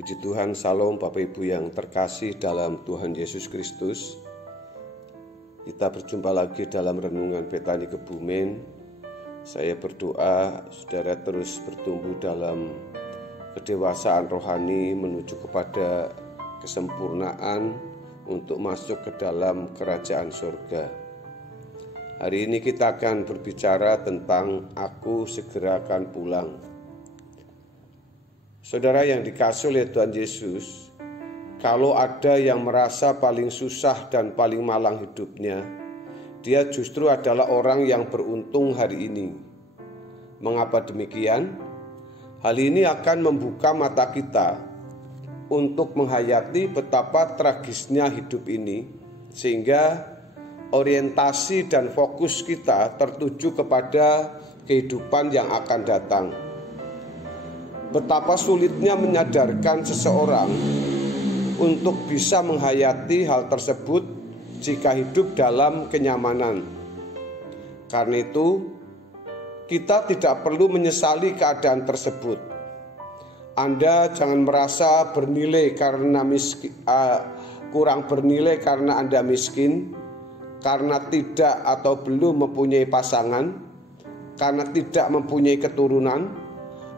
Puji Tuhan, Salam Bapak Ibu yang terkasih dalam Tuhan Yesus Kristus. Kita berjumpa lagi dalam Renungan Betani Kebumen. Saya berdoa saudara terus bertumbuh dalam kedewasaan rohani menuju kepada kesempurnaan untuk masuk ke dalam kerajaan surga. Hari ini kita akan berbicara tentang aku segera akan pulang. Saudara yang dikasihi oleh Tuhan Yesus, kalau ada yang merasa paling susah dan paling malang hidupnya, dia justru adalah orang yang beruntung hari ini. Mengapa demikian? Hal ini akan membuka mata kita untuk menghayati betapa tragisnya hidup ini, sehingga orientasi dan fokus kita tertuju kepada kehidupan yang akan datang. Betapa sulitnya menyadarkan seseorang untuk bisa menghayati hal tersebut jika hidup dalam kenyamanan. Karena itu, kita tidak perlu menyesali keadaan tersebut. Anda jangan merasa bernilai karena kurang bernilai karena Anda miskin, karena tidak atau belum mempunyai pasangan, karena tidak mempunyai keturunan,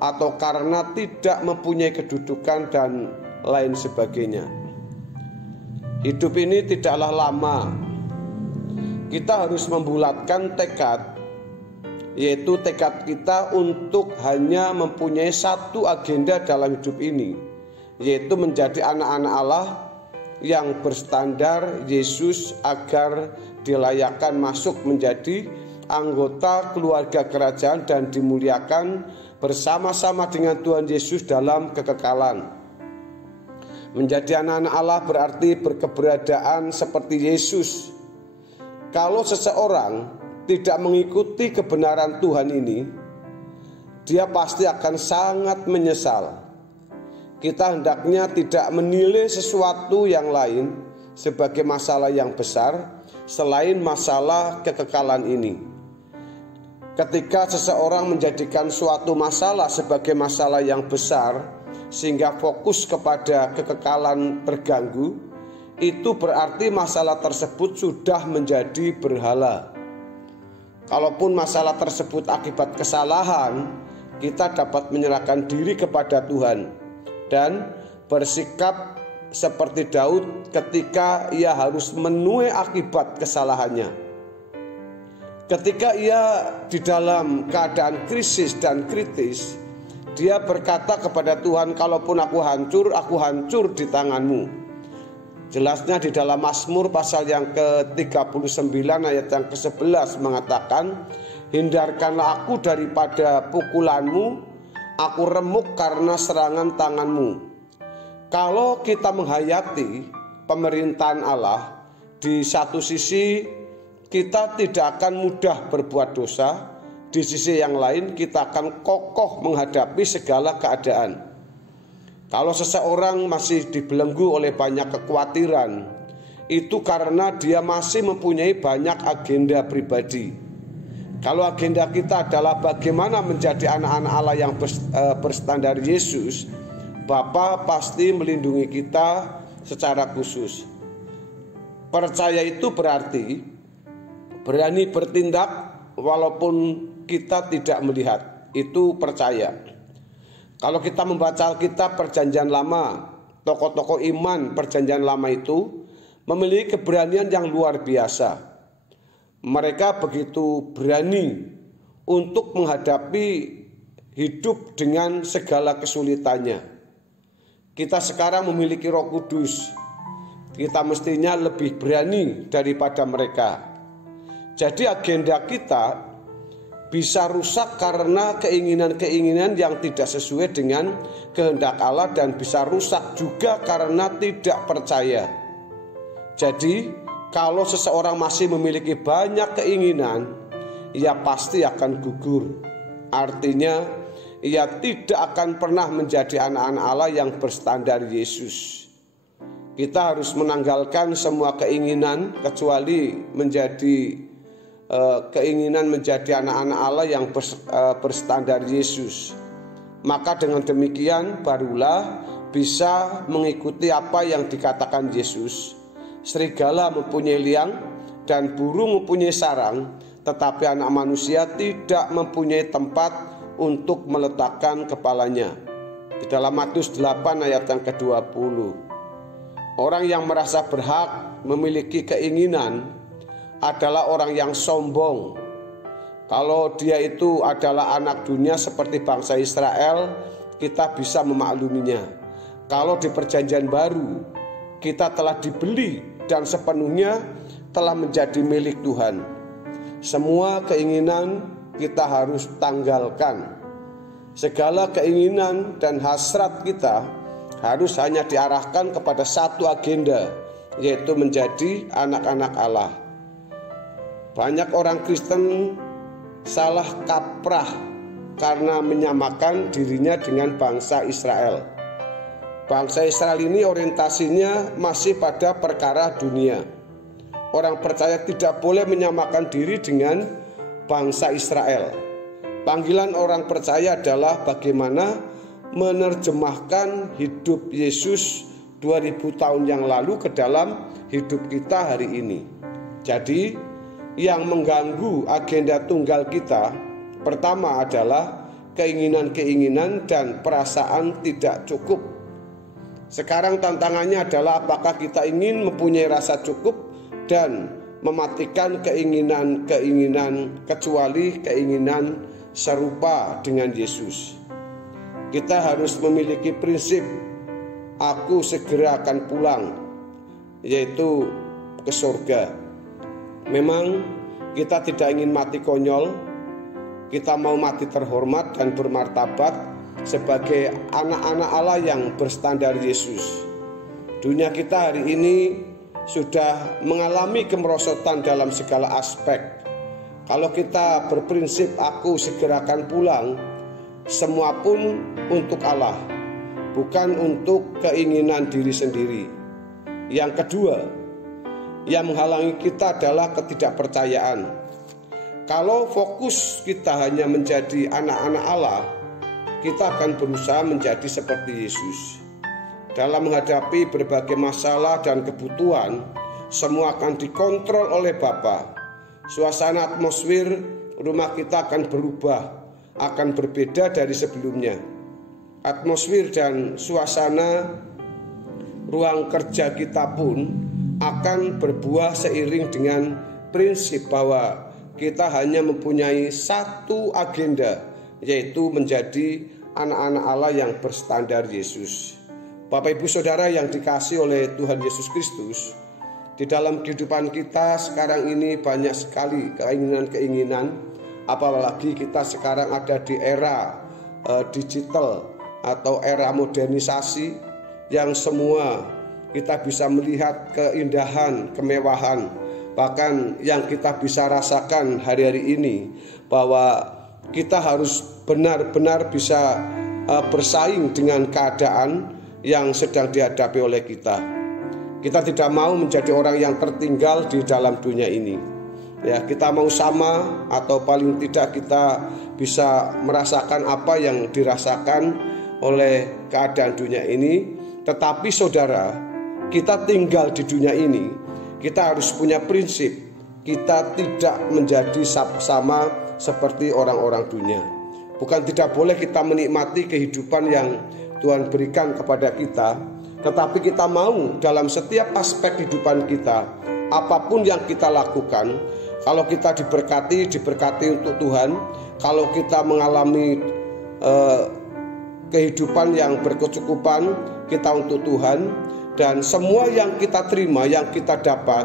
atau karena tidak mempunyai kedudukan dan lain sebagainya. Hidup ini tidaklah lama. Kita harus membulatkan tekad, yaitu tekad kita untuk hanya mempunyai satu agenda dalam hidup ini, yaitu menjadi anak-anak Allah yang berstandar Yesus agar dilayakkan masuk menjadi anggota keluarga kerajaan dan dimuliakan bersama-sama dengan Tuhan Yesus dalam kekekalan. Menjadi anak-anak Allah berarti berkeberadaan seperti Yesus. Kalau seseorang tidak mengikuti kebenaran Tuhan ini, dia pasti akan sangat menyesal. Kita hendaknya tidak menilai sesuatu yang lain sebagai masalah yang besar selain masalah kekekalan ini. Ketika seseorang menjadikan suatu masalah sebagai masalah yang besar sehingga fokus kepada kekekalan terganggu, itu berarti masalah tersebut sudah menjadi berhala. Kalaupun masalah tersebut akibat kesalahan, kita dapat menyerahkan diri kepada Tuhan dan bersikap seperti Daud ketika ia harus menuai akibat kesalahannya. Ketika ia di dalam keadaan krisis dan kritis, dia berkata kepada Tuhan, kalaupun aku hancur di tangan-Mu. Jelasnya di dalam Mazmur pasal yang ke-39 ayat yang ke-11 mengatakan, hindarkanlah aku daripada pukulan-Mu, aku remuk karena serangan tangan-Mu. Kalau kita menghayati pemerintahan Allah, di satu sisi kita tidak akan mudah berbuat dosa, di sisi yang lain kita akan kokoh menghadapi segala keadaan. Kalau seseorang masih dibelenggu oleh banyak kekhawatiran, itu karena dia masih mempunyai banyak agenda pribadi. Kalau agenda kita adalah bagaimana menjadi anak-anak Allah yang berstandar Yesus, Bapa pasti melindungi kita secara khusus. Percaya itu berarti berani bertindak walaupun kita tidak melihat. Itu percaya. Kalau kita membaca Alkitab Perjanjian Lama, tokoh-tokoh iman Perjanjian Lama itu memiliki keberanian yang luar biasa. Mereka begitu berani untuk menghadapi hidup dengan segala kesulitannya. Kita sekarang memiliki Roh Kudus. Kita mestinya lebih berani daripada mereka. Jadi agenda kita bisa rusak karena keinginan-keinginan yang tidak sesuai dengan kehendak Allah, dan bisa rusak juga karena tidak percaya. Jadi kalau seseorang masih memiliki banyak keinginan, ia pasti akan gugur. Artinya ia tidak akan pernah menjadi anak-anak Allah yang berstandar Yesus. Kita harus menanggalkan semua keinginan kecuali keinginan menjadi anak-anak Allah yang berstandar Yesus. Maka dengan demikian barulah bisa mengikuti apa yang dikatakan Yesus. Serigala mempunyai liang dan burung mempunyai sarang, tetapi anak manusia tidak mempunyai tempat untuk meletakkan kepalanya. Di dalam Matius 8 ayat yang ke-20. Orang yang merasa berhak memiliki keinginan adalah orang yang sombong. Kalau dia itu adalah anak dunia seperti bangsa Israel, kita bisa memakluminya. Kalau di Perjanjian Baru kita telah dibeli dan sepenuhnya telah menjadi milik Tuhan, semua keinginan kita harus tanggalkan. Segala keinginan dan hasrat kita harus hanya diarahkan kepada satu agenda, yaitu menjadi anak-anak Allah. Banyak orang Kristen salah kaprah karena menyamakan dirinya dengan bangsa Israel. Bangsa Israel ini orientasinya masih pada perkara dunia. Orang percaya tidak boleh menyamakan diri dengan bangsa Israel. Panggilan orang percaya adalah bagaimana menerjemahkan hidup Yesus 2000 tahun yang lalu ke dalam hidup kita hari ini. Jadi, yang mengganggu agenda tunggal kita pertama adalah keinginan-keinginan dan perasaan tidak cukup. Sekarang tantangannya adalah apakah kita ingin mempunyai rasa cukup dan mematikan keinginan-keinginan kecuali keinginan serupa dengan Yesus. Kita harus memiliki prinsip aku segera akan pulang, yaitu ke surga. Memang kita tidak ingin mati konyol, kita mau mati terhormat dan bermartabat sebagai anak-anak Allah yang berstandar Yesus. Dunia kita hari ini sudah mengalami kemerosotan dalam segala aspek. Kalau kita berprinsip aku segera akan pulang, semua pun untuk Allah, bukan untuk keinginan diri sendiri. Yang kedua, yang menghalangi kita adalah ketidakpercayaan. Kalau fokus kita hanya menjadi anak-anak Allah, kita akan berusaha menjadi seperti Yesus. Dalam menghadapi berbagai masalah dan kebutuhan, semua akan dikontrol oleh Bapa. Suasana atmosfer rumah kita akan berubah, akan berbeda dari sebelumnya. Atmosfer dan suasana ruang kerja kita pun akan berbuah seiring dengan prinsip bahwa kita hanya mempunyai satu agenda, yaitu menjadi anak-anak Allah yang berstandar Yesus. Bapak Ibu Saudara yang dikasihi oleh Tuhan Yesus Kristus, di dalam kehidupan kita sekarang ini banyak sekali keinginan-keinginan, apalagi kita sekarang ada di era digital atau era modernisasi yang semua kita bisa melihat keindahan, kemewahan, bahkan yang kita bisa rasakan hari-hari ini bahwa kita harus benar-benar bisa bersaing dengan keadaan yang sedang dihadapi oleh kita. Kita tidak mau menjadi orang yang tertinggal di dalam dunia ini. Ya, kita mau sama atau paling tidak kita bisa merasakan apa yang dirasakan oleh keadaan dunia ini. Tetapi saudara, kita tinggal di dunia ini, kita harus punya prinsip. Kita tidak menjadi sama seperti orang-orang dunia. Bukan tidak boleh kita menikmati kehidupan yang Tuhan berikan kepada kita, tetapi kita mau dalam setiap aspek kehidupan kita, apapun yang kita lakukan, kalau kita diberkati untuk Tuhan. Kalau kita mengalami kehidupan yang berkecukupan, kita untuk Tuhan. Dan semua yang kita terima, yang kita dapat,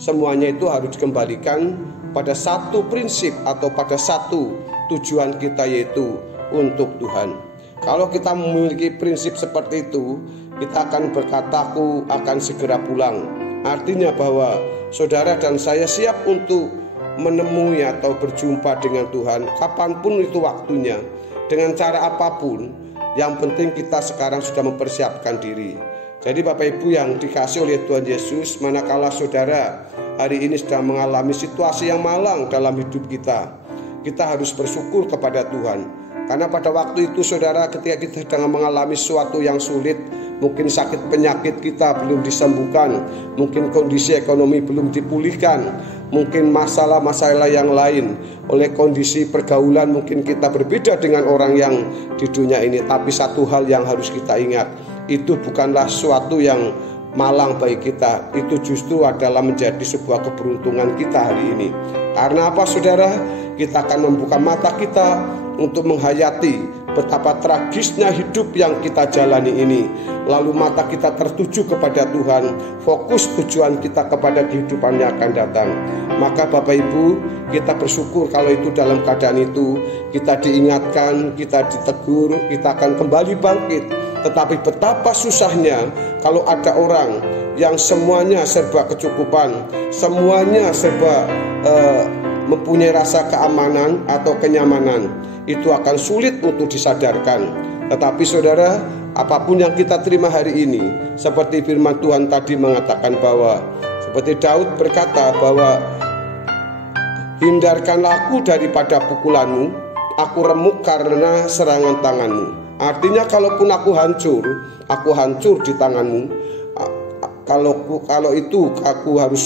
semuanya itu harus dikembalikan pada satu prinsip atau pada satu tujuan kita, yaitu untuk Tuhan. Kalau kita memiliki prinsip seperti itu, kita akan berkata aku akan segera pulang. Artinya bahwa saudara dan saya siap untuk menemui atau berjumpa dengan Tuhan kapanpun itu waktunya, dengan cara apapun. Yang penting kita sekarang sudah mempersiapkan diri. Jadi Bapak Ibu yang dikasihi oleh Tuhan Yesus, manakala saudara hari ini sedang mengalami situasi yang malang dalam hidup kita, kita harus bersyukur kepada Tuhan. Karena pada waktu itu saudara, ketika kita sedang mengalami sesuatu yang sulit, mungkin sakit penyakit kita belum disembuhkan, mungkin kondisi ekonomi belum dipulihkan, mungkin masalah-masalah yang lain, oleh kondisi pergaulan mungkin kita berbeda dengan orang yang di dunia ini. Tapi satu hal yang harus kita ingat, itu bukanlah sesuatu yang malang bagi kita, itu justru adalah menjadi sebuah keberuntungan kita hari ini. Karena apa saudara? Kita akan membuka mata kita untuk menghayati betapa tragisnya hidup yang kita jalani ini. Lalu mata kita tertuju kepada Tuhan, fokus tujuan kita kepada kehidupan yang akan datang. Maka Bapak Ibu, kita bersyukur kalau itu dalam keadaan itu kita diingatkan, kita ditegur, kita akan kembali bangkit. Tetapi betapa susahnya kalau ada orang yang semuanya serba kecukupan, semuanya serba mempunyai rasa keamanan atau kenyamanan. Itu akan sulit untuk disadarkan. Tetapi saudara, apapun yang kita terima hari ini, seperti firman Tuhan tadi mengatakan bahwa, seperti Daud berkata bahwa, hindarkanlah aku daripada pukulanmu, aku remuk karena serangan tanganmu. Artinya kalaupun aku hancur di tanganmu. Kalau itu aku harus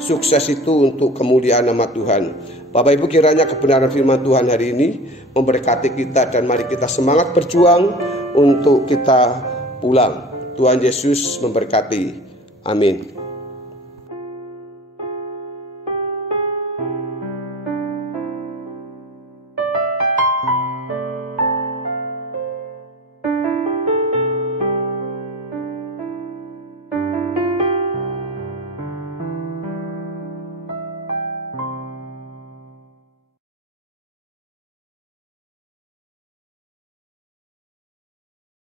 sukses itu untuk kemuliaan nama Tuhan. Bapak Ibu, kiranya kebenaran firman Tuhan hari ini memberkati kita, dan mari kita semangat berjuang untuk kita pulang. Tuhan Yesus memberkati. Amin.